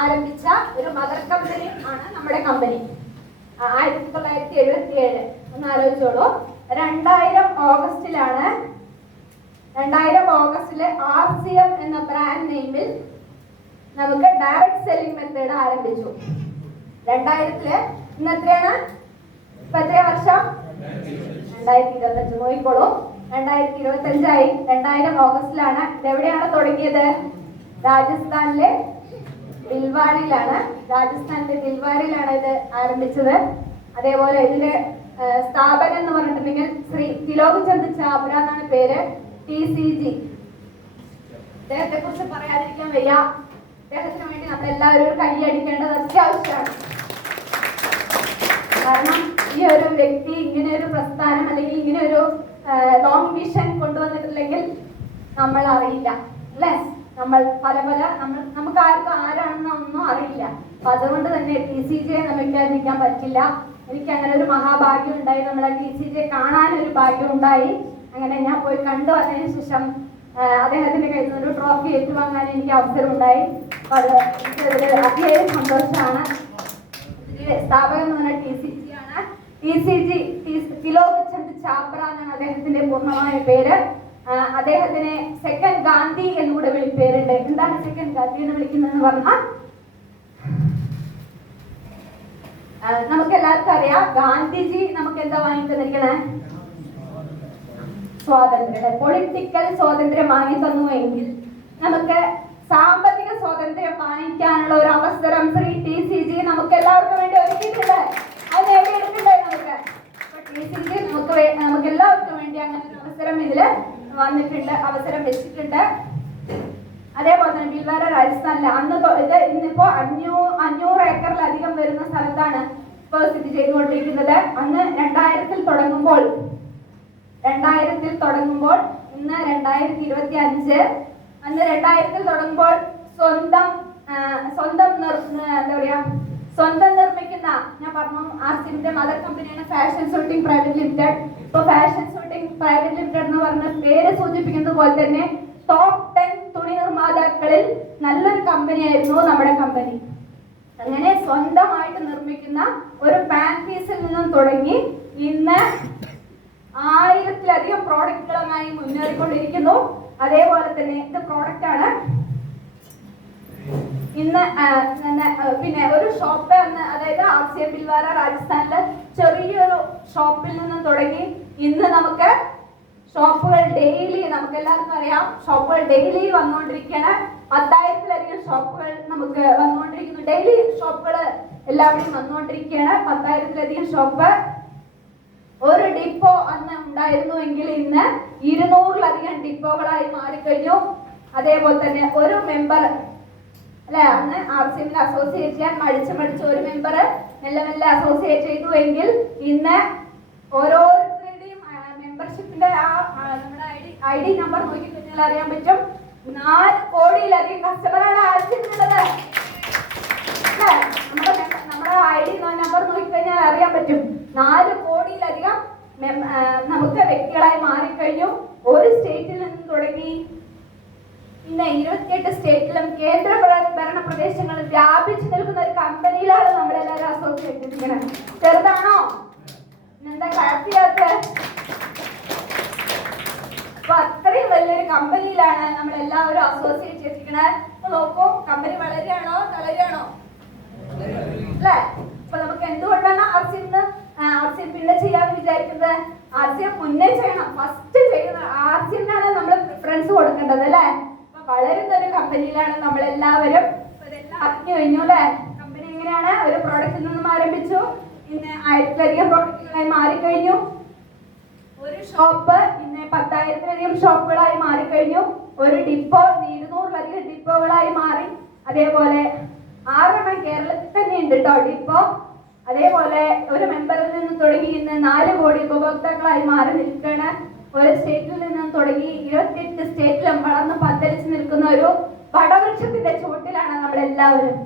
ആരംഭിച്ച ഒരു mother company ആണ് നമ്മുടെ കമ്പനി. 1977. ഒന്ന് ആലോചിച്ചോളൂ. 2000 ഓഗസ്റ്റിലാണ് 2000 ഓഗസ്റ്റില് RCM എന്ന ബ്രാൻഡ് നെയിമിൽ നമുക്ക് ഡയറക്റ്റ് സെല്ലിംഗ് മെത്തേഡ് ആരംഭിച്ചു. 2000-ല് ഇന്ന് എത്രയാണ്? ഇപ്പൊ എത്രയാ വർഷം? 2025. നോക്കിക്കോളൂ, 2025 2000 ഓഗസ്റ്റിലാണ്. ഇതെവിടെയാണ് തുടങ്ങിയത്? രാജസ്ഥാനിലെ ഭിൽവാരയിലാണ് ഇത് ആരംഭിച്ചത്. അതേപോലെ ഇതിന്റെ സ്ഥാപനം എന്ന് പറഞ്ഞിട്ടുണ്ടെങ്കിൽ ശ്രീ തിലോക് ചന്ദ് ചാബ്ര എന്നാണ് പേര്. TCG. അദ്ദേഹത്തെ കുറിച്ച് പറയാതിരിക്കാൻ വയ്യ. അദ്ദേഹത്തിന് വേണ്ടി നമ്മളെല്ലാവരും കൈയടിക്കേണ്ടത് അത്യാവശ്യമാണ്. കാരണം ഈ ഒരു വ്യക്തി ഇങ്ങനെ ഒരു പ്രസ്ഥാനം അല്ലെങ്കിൽ ഇങ്ങനെ ഒരു ലോങ് വിഷൻ കൊണ്ടുവന്നിട്ടില്ലെങ്കിൽ നമ്മൾ അറിയില്ല, അല്ലേ? നമ്മൾ നമുക്ക് ആർക്കും ആരാണെന്നൊന്നും അറിയില്ല. അപ്പൊ അതുകൊണ്ട് തന്നെ TCG നമുക്കാതിരിക്കാൻ പറ്റില്ല. എനിക്ക് അങ്ങനെ ഒരു മഹാഭാഗ്യം ഉണ്ടായി. നമ്മളെ TCG കാണാനൊരു ഭാഗ്യം ഉണ്ടായി. അങ്ങനെ ഞാൻ പോയി കണ്ടു വന്നതിന് ശേഷം അദ്ദേഹത്തിന്റെ കയ്യിൽ നിന്ന് ഒരു ട്രോഫി ഏറ്റുവാങ്ങാൻ എനിക്ക് അവസരം ഉണ്ടായി. അപ്പൊ അത് എനിക്കൊരു അതിയായ സന്തോഷമാണ്. ഇതിന്റെ സ്ഥാപകം എന്ന് പറഞ്ഞാൽ TCG ആണ്. TCG തിലോക് ചന്ദ് ചാബ്ര എന്നാണ് അദ്ദേഹത്തിന്റെ പൂർണ്ണമായ പേര്. അദ്ദേഹത്തിന് സെക്കൻഡ് ഗാന്ധി എന്നുകൂടെ പേരുണ്ട്. എന്താണ് സെക്കൻഡ് ഗാന്ധി എന്ന് വിളിക്കുന്നതെന്ന് പറഞ്ഞാൽ, നമുക്ക് എല്ലാവർക്കും അറിയാം, ഗാന്ധിജി നമുക്ക് എന്താ വാങ്ങിത്തന്നിരിക്കണേ? സ്വാതന്ത്ര്യം, പൊളിറ്റിക്കൽ സ്വാതന്ത്ര്യം വാങ്ങി തന്നുവെങ്കിൽ നമുക്ക് സാമ്പത്തിക സ്വാതന്ത്ര്യം വാങ്ങിക്കാനുള്ള ഒരു അവസരം ശ്രീ TCG നമുക്ക് എല്ലാവർക്കും വേണ്ടി ഒരുക്കിയിട്ടുണ്ട്. അത് നേടിയെടുക്കണ്ടേ നമുക്ക്? TCG നമുക്ക് എല്ലാവർക്കും വേണ്ടി അങ്ങനെ ഒരു അവസരം ഇതില് വന്നിട്ടുണ്ട്, അവസരം വെച്ചിട്ടുണ്ട്. അതേപോലെ തന്നെ ഭിൽവാര രാജസ്ഥാനിലെ ഇത് ഇന്നിപ്പോ 500 ഏക്കറിലധികം വരുന്ന സ്ഥലത്താണ് ഇപ്പൊ സ്ഥിതി ചെയ്തുകൊണ്ടിരിക്കുന്നത്. അന്ന് 2000-ൽ തുടങ്ങുമ്പോൾ ഇന്ന് 2025. അന്ന് 2000-ൽ തുടങ്ങുമ്പോൾ സ്വന്തം നിർമ്മിക്കുന്ന, ഞാൻ പറഞ്ഞു RCMന്റെ മദർ കമ്പനിയാണ് ഫാഷൻ സൂട്ടിംഗ് പ്രൈവറ്റ് ലിമിറ്റഡ്. ഇപ്പൊ ഫാഷൻ സൂട്ടിംഗ് പ്രൈവറ്റ് ലിമിറ്റഡ് എന്ന് പറഞ്ഞ പേര് സൂചിപ്പിക്കുന്നത് പോലെ തന്നെ ടോപ്പ് 10 തുണി നിർമ്മാതാക്കളിൽ നല്ലൊരു കമ്പനിയായിരുന്നു നമ്മുടെ കമ്പനി. അങ്ങനെ സ്വന്തമായിട്ട് നിർമ്മിക്കുന്ന ഒരു പാൻ പീസിൽ നിന്നും തുടങ്ങി ഇന്ന് 1000-ലധികം പ്രോഡക്റ്റുകളുമായി മുന്നേറിക്കൊണ്ടിരിക്കുന്നു. അതേപോലെ തന്നെ ഇത് പ്രോഡക്റ്റ് ആണ്. ഇന്ന് പിന്നെ ഒരു ഷോപ്പ് അതായത് RCM ഭിൽവാര രാജസ്ഥാനിലെ ചെറിയൊരു ഷോപ്പിൽ നിന്ന് തുടങ്ങി ഇന്ന് നമുക്ക് ഷോപ്പുകൾ ഡെയിലി, നമുക്ക് എല്ലാവർക്കും അറിയാം, ഷോപ്പുകൾ ഡെയിലി വന്നുകൊണ്ടിരിക്കുകയാണ്. 10,000-ലധികം ഷോപ്പുകൾ നമുക്ക് വന്നുകൊണ്ടിരിക്കുന്നു. ഡെയിലി ഷോപ്പുകൾ എല്ലാവരും വന്നുകൊണ്ടിരിക്കുകയാണ്. 10,000-ലധികം ഷോപ്പ്. ഒരു ഡിപ്പോ അന്ന് ഉണ്ടായിരുന്നുവെങ്കിൽ ഇന്ന് 200-ലധികം ഡിപ്പോകളായി മാറിക്കഴിഞ്ഞു. അതേപോലെ തന്നെ ഒരു മെമ്പർ, അല്ലെ, അന്ന് RCMൽ അസോസിയേറ്റ് ചെയ്യാൻ മടിച്ച് ഒരു മെമ്പർ മെല്ലെ അസോസിയേറ്റ് ചെയ്തുവെങ്കിൽ ഇന്ന് ഓരോരുത്തരുടെയും മെമ്പർഷിപ്പിന്റെ നമ്മുടെ ID നമ്പർ നോക്കിക്കഴിഞ്ഞാൽ അറിയാൻ പറ്റും. 4 കോടിയിലധികം കസ്റ്റമറാണ് RCMലുള്ളത്. നമ്മുടെ ID നമ്പർ നോക്കിക്കഴിഞ്ഞാൽ അറിയാൻ പറ്റും. 4 കോടിയിലധികം നമുക്ക് വ്യക്തികളായി മാറിക്കഴിഞ്ഞു. ഒരു സ്റ്റേറ്റിൽ നിന്ന് തുടങ്ങി ഇന്ന് 28 സ്റ്റേറ്റിലും കേന്ദ്ര ഭരണ പ്രദേശങ്ങളിലും വ്യാപിച്ചു നിൽക്കുന്ന ഒരു കമ്പനിയിലാണ് നമ്മളെല്ലാവരും അസോസിയേറ്റ് ചെയ്തിരിക്കുന്നത്. ചെറുതാണോ? എന്താ കാഴ്ചയാത്ത? അപ്പൊ അത്രയും വലിയൊരു കമ്പനിയിലാണ് നമ്മളെല്ലാവരും അസോസിയേറ്റ് ചെയ്തിരിക്കുന്നത്. അപ്പൊ നോക്കൂ, കമ്പനി വളരുകയാണോ തളരുകയാണോ? അല്ലേ? അപ്പൊ നമുക്ക് എന്തുകൊണ്ടാണ് RCM പിന്നെ ചെയ്യാന്ന് വിചാരിക്കുന്നത്? RCM മുന്നേ ചെയ്യണം, ഫസ്റ്റ് ചെയ്യുന്ന RCMനാണ് നമ്മൾ പ്രിഫറൻസ് കൊടുക്കേണ്ടത്, അല്ലേ? വളരുന്ന ഒരു കമ്പനിയിലാണ് നമ്മളെല്ലാവരും. ഇതെല്ലാം അറിഞ്ഞു കഴിഞ്ഞു, അല്ലേ? കമ്പനി എങ്ങനെയാണ് ഒരു പ്രോഡക്റ്റിൽ നിന്നും ആരംഭിച്ചു, ഇന്ന് 1000-ലധികം പ്രോഡക്റ്റുകളായി മാറിക്കഴിഞ്ഞു. ഒരു ഷോപ്പ് ഇന്ന് 10,000-ലധികം ഷോപ്പുകളായി മാറിക്കഴിഞ്ഞു. ഒരു ഡിപ്പോ 200-ലധികം ഡിപ്പോകളായി മാറി. അതേപോലെ 6 കേരളത്തിൽ തന്നെ ഉണ്ട് കേട്ടോ ഡിപ്പോ. അതേപോലെ ഒരു മെമ്പറിൽ നിന്ന് തുടങ്ങി ഇന്ന് 4 കോടി ഉപഭോക്താക്കളായി മാറി നിൽക്കുകയാണ്. ഒരു സ്റ്റേറ്റിൽ നിന്നും തുടങ്ങി 28 സ്റ്റേറ്റിലും വളർന്ന് പന്തലിച്ച് നിൽക്കുന്ന ഒരു വടവൃക്ഷത്തിന്റെ ചുവട്ടിലാണ് നമ്മളെല്ലാവരും.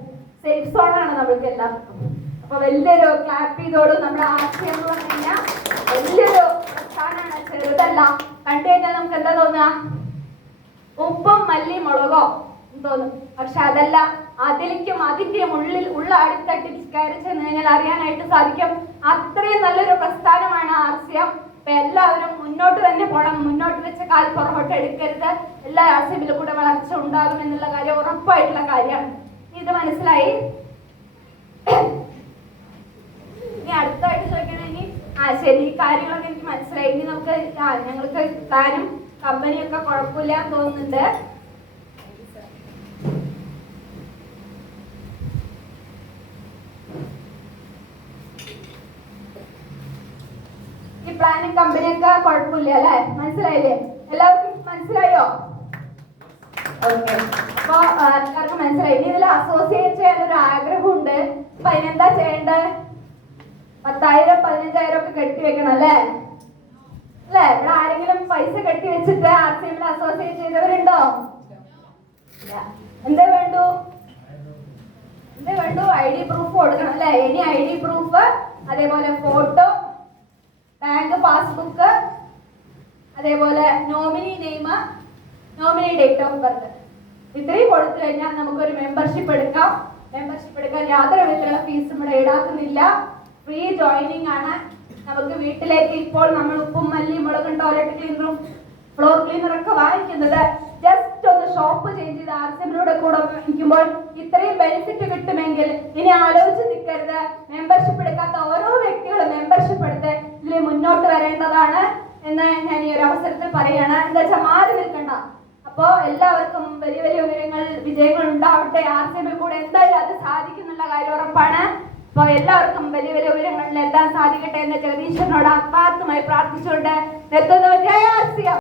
സേഫ് സോണാണ് നമ്മൾക്ക് എല്ലാവർക്കും. അപ്പൊ വലിയൊരു ക്ലാപ്പ് ചെയ്തോളൂ. നമ്മുടെ RCM എന്ന് പറഞ്ഞു കഴിഞ്ഞാൽ വലിയൊരു പ്രസ്ഥാനമാണ്, ചെറുതല്ല. കണ്ടു കഴിഞ്ഞാൽ നമുക്ക് എന്താ തോന്നുക? ഉപ്പും മല്ലി മുളകോ തോന്നും. പക്ഷെ അതല്ല, അതിലേക്കും അതിന്റെയും ഉള്ള അടിത്തട്ടിൽ കയറി ചെന്ന് കഴിഞ്ഞാൽ അറിയാനായിട്ട് സാധിക്കും അത്രയും നല്ലൊരു പ്രസ്ഥാനമാണ് RCM. അപ്പൊ എല്ലാവരും മുന്നോട്ട് തന്നെ പോകണം, മുന്നോട്ട് വെച്ച കാൽ പുറകോട്ട് എടുക്കരുത്. എല്ലാ RCM-ലും കൂടെ വളർച്ച ഉണ്ടാകും എന്നുള്ള കാര്യം ഉറപ്പായിട്ടുള്ള കാര്യമാണ്. ഇത് മനസ്സിലായി? ഇനി അടുത്തായിട്ട് ചോദിക്കണമെങ്കിൽ ശരി, ഈ കാര്യങ്ങളൊക്കെ എനിക്ക് മനസ്സിലായി. ഇനി നമുക്ക് ഞങ്ങൾക്ക് പ്ലാനും കമ്പനിയൊക്കെ കുഴപ്പമില്ല തോന്നുന്നുണ്ട്. ഈ പ്ലാനും കമ്പനിയൊക്കെ കുഴപ്പമില്ല അല്ലെ? മനസ്സിലായില്ലേ? എല്ലാവർക്കും മനസ്സിലായോ? ഓക്കെ, അപ്പൊ എല്ലാവർക്കും മനസ്സിലായി. ഇനി ഇതിൽ അസോസിയേറ്റ് ചെയ്യാൻ ഒരു ആഗ്രഹമുണ്ട്. അപ്പൊ അതിനെന്താ ചെയ്യേണ്ടത്? 10,000 15,000 ഒക്കെ കെട്ടിവെക്കണം അല്ലേ? അല്ലെ? ഇവിടെ ആരെങ്കിലും പൈസ കെട്ടി വെച്ചിട്ട് RCM അസോസിയേറ്റ് ചെയ്തവരുണ്ടോ? എന്താ വേണ്ടു? ID പ്രൂഫ് കൊടുക്കണം അല്ലെ? ഇനി ID പ്രൂഫ്, അതേപോലെ ഫോട്ടോ, ബാങ്ക് പാസ്ബുക്ക്, അതേപോലെ nominee name, nominee date of birth, ഇത്രയും കൊടുത്തു കഴിഞ്ഞാൽ നമുക്കൊരു മെമ്പർഷിപ്പ് എടുക്കാം. മെമ്പർഷിപ്പ് എടുക്കാൻ യാതൊരു വിധത്തിലുള്ള ഫീസും ഇവിടെ ഈടാക്കുന്നില്ല. ഫ്രീ ജോയിനിങ് ആണ്. നമുക്ക് വീട്ടിലേക്ക് ഇപ്പോൾ നമ്മൾ ഉപ്പും മല്ലി മുളകും ടോയ്ലറ്റ് ക്ലീനറും ഫ്ലോർ ക്ലീനറൊക്കെ വാങ്ങിക്കുന്നത് ജസ്റ്റ് ഒന്ന് ഷോപ്പ് ചേഞ്ച് ചെയ്ത് RCM-ലൂടെ കൂടെ വാങ്ങിക്കുമ്പോൾ ഇത്രയും ബെനിഫിറ്റ് കിട്ടുമെങ്കിൽ ഇനി ആലോചിച്ച് നിൽക്കരുത്. മെമ്പർഷിപ്പ് എടുക്കാത്ത ഓരോ വ്യക്തികളും മെമ്പർഷിപ്പ് എടുത്ത് ഇതിൽ മുന്നോട്ട് വരേണ്ടതാണ് എന്ന് ഞാൻ ഈ ഒരു അവസരത്തിൽ പറയുകയാണ്. എന്താ വെച്ചാൽ മാറി നിൽക്കണ്ട. അപ്പോ എല്ലാവർക്കും വലിയ വലിയ വിജയങ്ങൾ ഉണ്ടാവട്ടെ. RCM-ൽ കൂടെ എന്തായാലും അത് സാധിക്കുന്നുള്ള കാര്യം ഉറപ്പാണ്. അപ്പൊ എല്ലാവർക്കും വലിയ വലിയ ഉയരങ്ങളിൽ എത്താൻ സാധിക്കട്ടെ എന്ന് ജഗദീശ്വരനോട് ആത്മാർത്ഥമായി പ്രാർത്ഥിച്ചുകൊണ്ട് നിർത്തുന്നു. ജയ RCM.